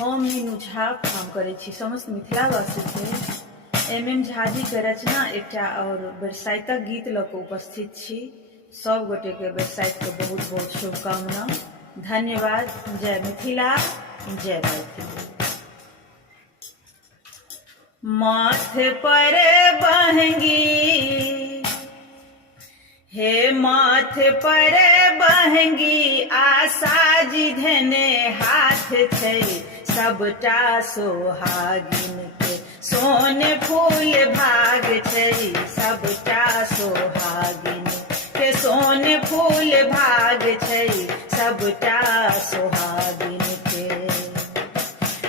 हम मीनू झा काम करै छी समस्त मिथिलावासी से एम झा जी के रचना एकटा और बरसाइतक गीत लऽ कऽ उपस्थित छी। सब गोटे के बरसाइत के बहुत बहुत शुभकामना। धन्यवाद। जय मिथिला, जय मैथिली। माथे पर बहंगी, हे माथे पर बहंगी, आशा जी धने हाथ छै, सबटा सोहागिन के सोने फूल भाग छै, सबटा सोहागिन के सोने फूल भाग छै, सबटा सोहागिन के।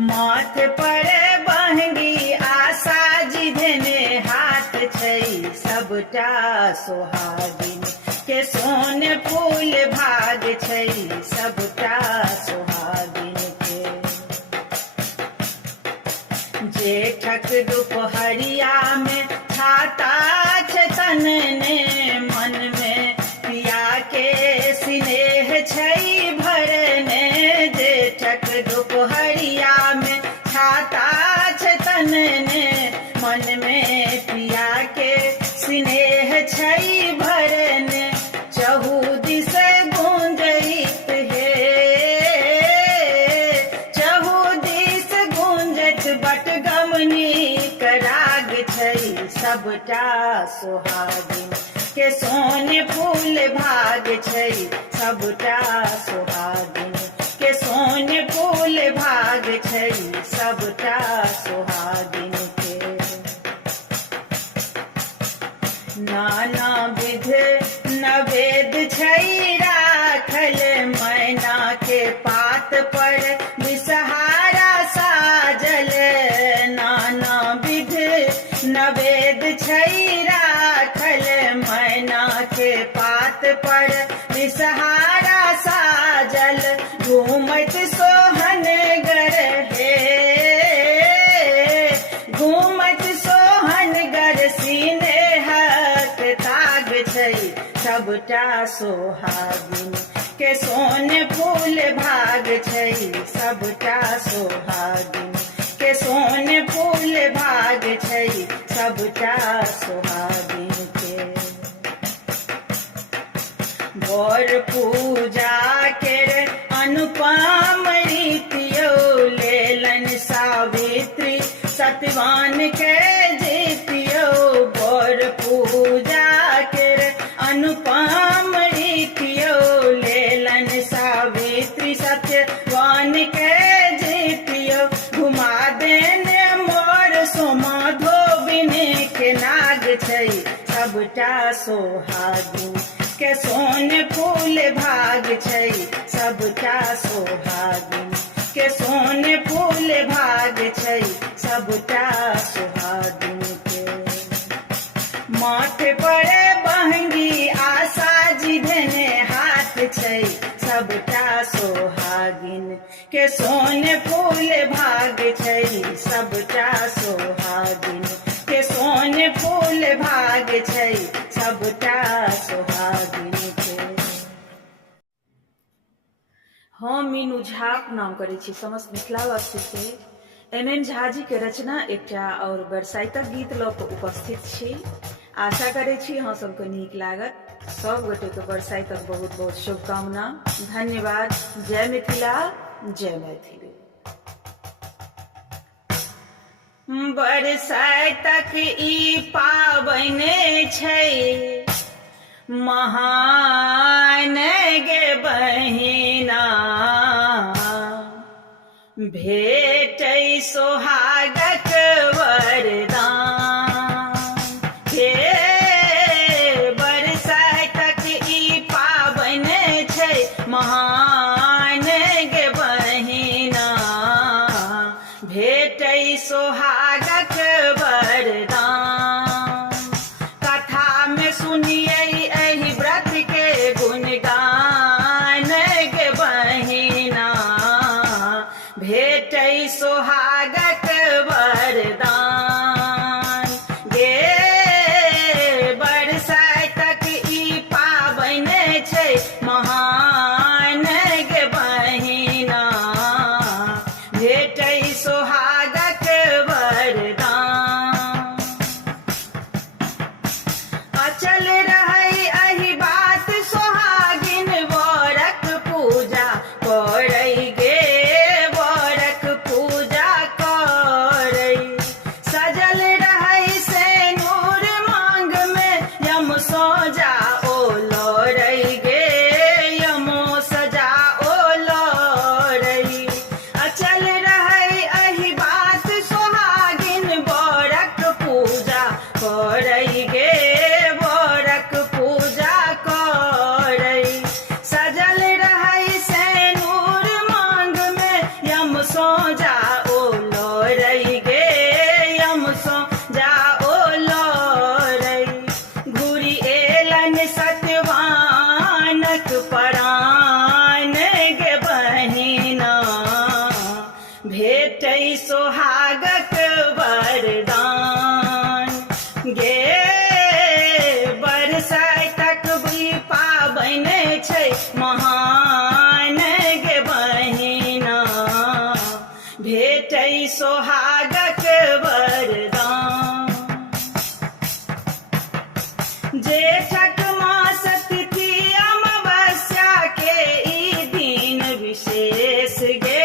माथे पर बहंगी, आशा जी धने हाथ छै, सबटा सोहागिन के सोने फूल भाग छै, सबटा सोहागिन के। जेठक दुपहरिया में छाता छै तनने, मन में पिया के स्नेह छै भरने। जेठक दुपहरिया में छाता छै तनने, मन में पिया के स्नेह छै भरने। चहु दिस गूंजैत हे, चहु दिस गूंजैत बटगमनी के राग छै, सबटा सोहागिन के सोने फूल भाग छै, सबटा सोहागिन के सोने फूल भाग छै, सबटा सोहागिन के। नाना विध नवेद छै राखल, मैना के पात पर विषहारा साजल। नाना विध नवेद छै राखल, मैना के पात पर विषहारा साजल। घूमत सोहन गर हे, घूमत सोहन गर सिनेहक ताग छै, सबटा सोहागिन के सोने फूल भाग छै, सबटा सोहागिन के सोने फूल भाग छै, सबटा सोहागिन के। बर पूजा केर अनुपम रीतियो, लेलन सावित्री सत्यवान के जीतियो। बर पूजा केर अनुपम रीतियो, लेलन सावित्री सत्यवान के जीतियो। घुमा देने मोर सोमा धोबिन के नाग छै, सबटा सोहागिन के सोने फूल भाग छै, सबटा सोहागिन के सोने फूल भाग छै, सबटा सोहागिन के। माथे पर बहंगी, आशा जी धने हाथ छै, सबटा सोहागिन के सोने फूल भाग छै, सबटा सोहागिन के सोने फूल भाग छै, सबटा सोहागिन के। हम मीनू झा नाम करै छी समस्त मिथिलावासी से एम झा जी के रचना एकटा और बरसाइतक गीत लऽ कऽ उपस्थित छी। आशा करै छी अहाँ सबके नीक लागत। सब गोटे के बरसाइतक बहुत बहुत शुभकामना। धन्यवाद। जय मिथिला, जय मैथिली। बरसाइतक ई पाबनि छै महान गे बहिना, भेटै सोहागक वरदान। हे बरसाइतक ई पाबनि छै महान गे बहिना, भेटै सोहागक वरदान। कथा में सुनिए एहि व्रत के गुणगान गे बहिना, भेटै सोहागक वरदान। गे बरसाइतक ई पाबनि छै महान गे बहिना, भेटै जाओ लोरई गे यम सो जाओ लोरई घुरी एलन सत्यवानक परान गे बहिना भेटै सोहागक वरदान गे बरसाइतक भी पाबनि छै महान गे बहिना भेटै सोहागक वरदान जेठक मास तिथि अमावस्या के ई दिन विशेष गे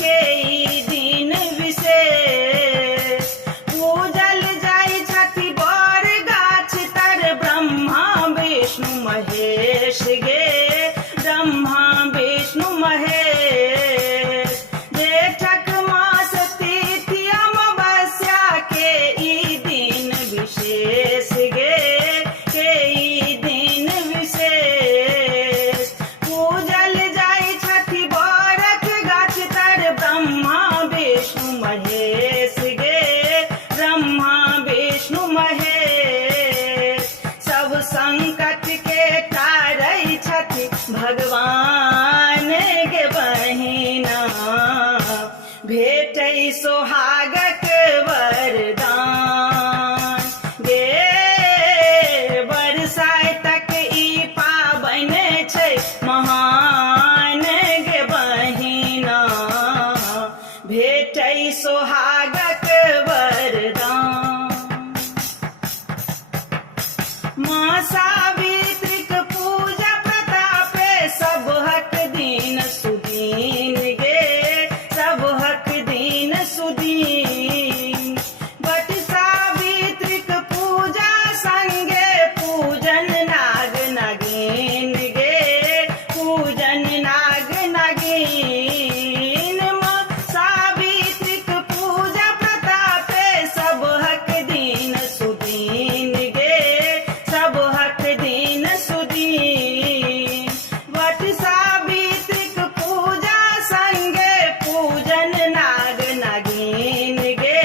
के ई दिन विशेष पूजल जाइ छथि बर गाछ तर ब्रह्मा विष्णु महेश गे ब्रह्मा विष्णु महेश जेठक मास तिथि अमावस्या के ई दिन विशेष गे के ई दिन विशेष पूजल जाइ छथि बरक गाछ तर ब्रह्मा विष्णु महेश गे ब्रह्मा विष्णु महेश सब संकट के तारै छथि भगवान गे बहिना भेटै सोहागक वरदान गे बरसाइतक ई पाबनि छै महान गे बहिना भेटै सोहागक वरदान माँ सावित्रीक पूजा प्रतापे सबहक दिन सुदीन गे सबहक दिन सुदीन बट सावित्रीक पूजा संगे पूजन नाग नागिन गे पूजन नाग नागिन माँ सावित्रीक पूजा प्रतापे सबहक दिन सुदीन गे सबहक दिन सुदीन वट सावित्रीक पूजा संगे पूजन नाग नागिन गे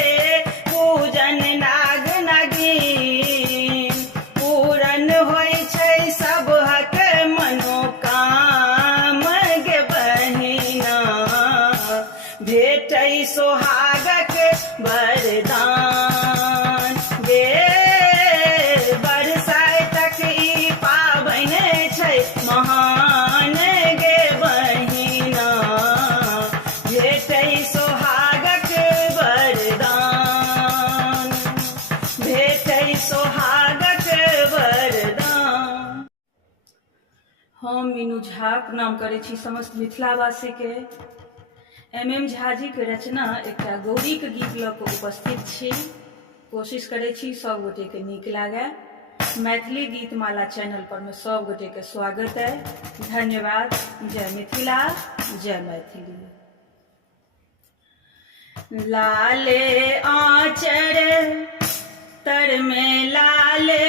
पूजन नाग नागिन पूरन होइ छै सबहक मनोकाम गे बहिना भेटै सोहागक वरदान गे बरसाइतक ई पाबनि छै महान गे बहिना भेटै सोहागक वरदान भेटै सोहागक वरदान हम मीनू झा प्रणाम करै छी समस्त मिथिलावासी के MM झा जी के रचना एकटा गौरी के गीत लऽ कऽ उपस्थित छी कोशिश करै छी सब गोटे के नीक लागे मैथिली गीतमाला चैनल पर में सब गोटे के स्वागत है धन्यवाद जय मिथिला जय मैथिली लाले आंचर तर में लाले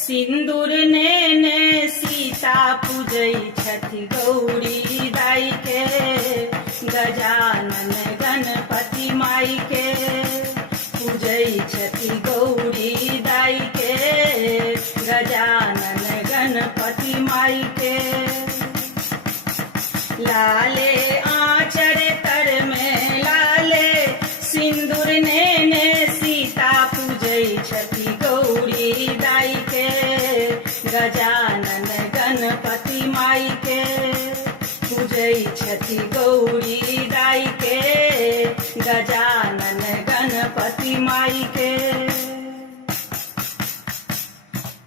सिंदूर ने सीता पूजै छथि गौरी दाई के गजानन गणपति माई के पूजै छथि गौरी दाई के गजानन गणपति माई के लाले आंचर तर में लाले सिंदूर ने सीता पूजै छथि गौरी दाई के गजानन गणपति माई के पूजै छथि गौरी दाई के गजानन गणपति माई के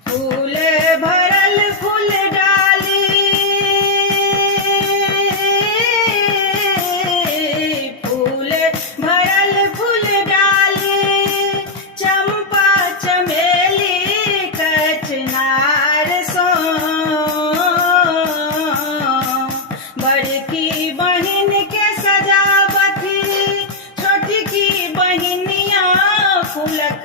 फूल भरल फूल डाली फूल भरल फूल डाली चंपा चमेली कचनार सो बड़की बहिन के सजावटी छोटकी बहिनिया फूलक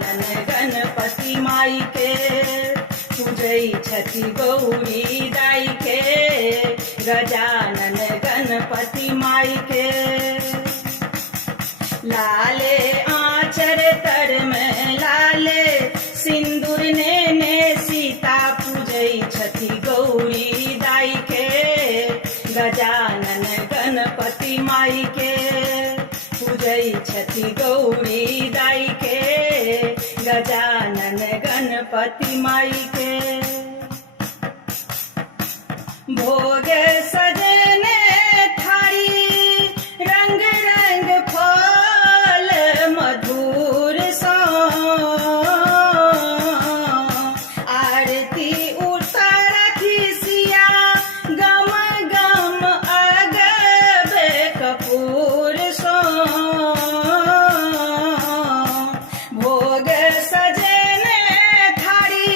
गजानन गणपति माई के पूजै छठी गौरी दाई के गजानन गणपति माई के लाले आंचर तर में लाले सिंदूर ने सीता पूजै छठी गौरी दाई के गजानन गणपति माई के पूजै छठी गौरी दाई के गजानन गणपति माई के भोग सजने थारी रंग रंग फल मधुर सो आरती उतारती सिया गम गम अगब कपूर सो भोग सजने थारी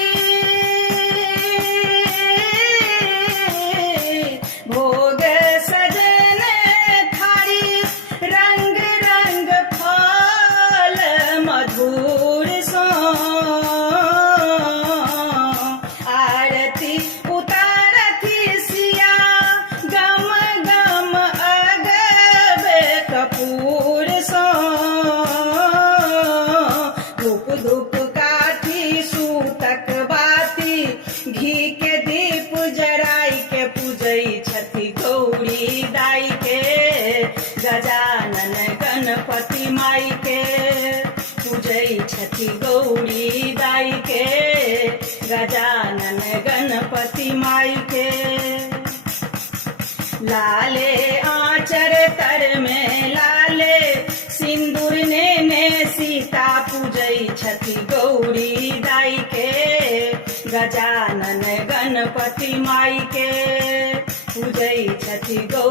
भोग सजने थारी रंग रंग फल मधुर सो आरती उतारती सिया गम गम अगब कपूर सो धूप धूप काठी सूतक बाती घी के दीप जराई के पूजै छठी गौरी दाई के गजानन गणपति माई के पूजै छठी गौरी दाई के गजानन गणपति माई के लाले आंचर तर में लाले सिंदूर ने सीता पूजै छठी गौरी दाई के गजानन गणपति माई के पूजै छठी गौरी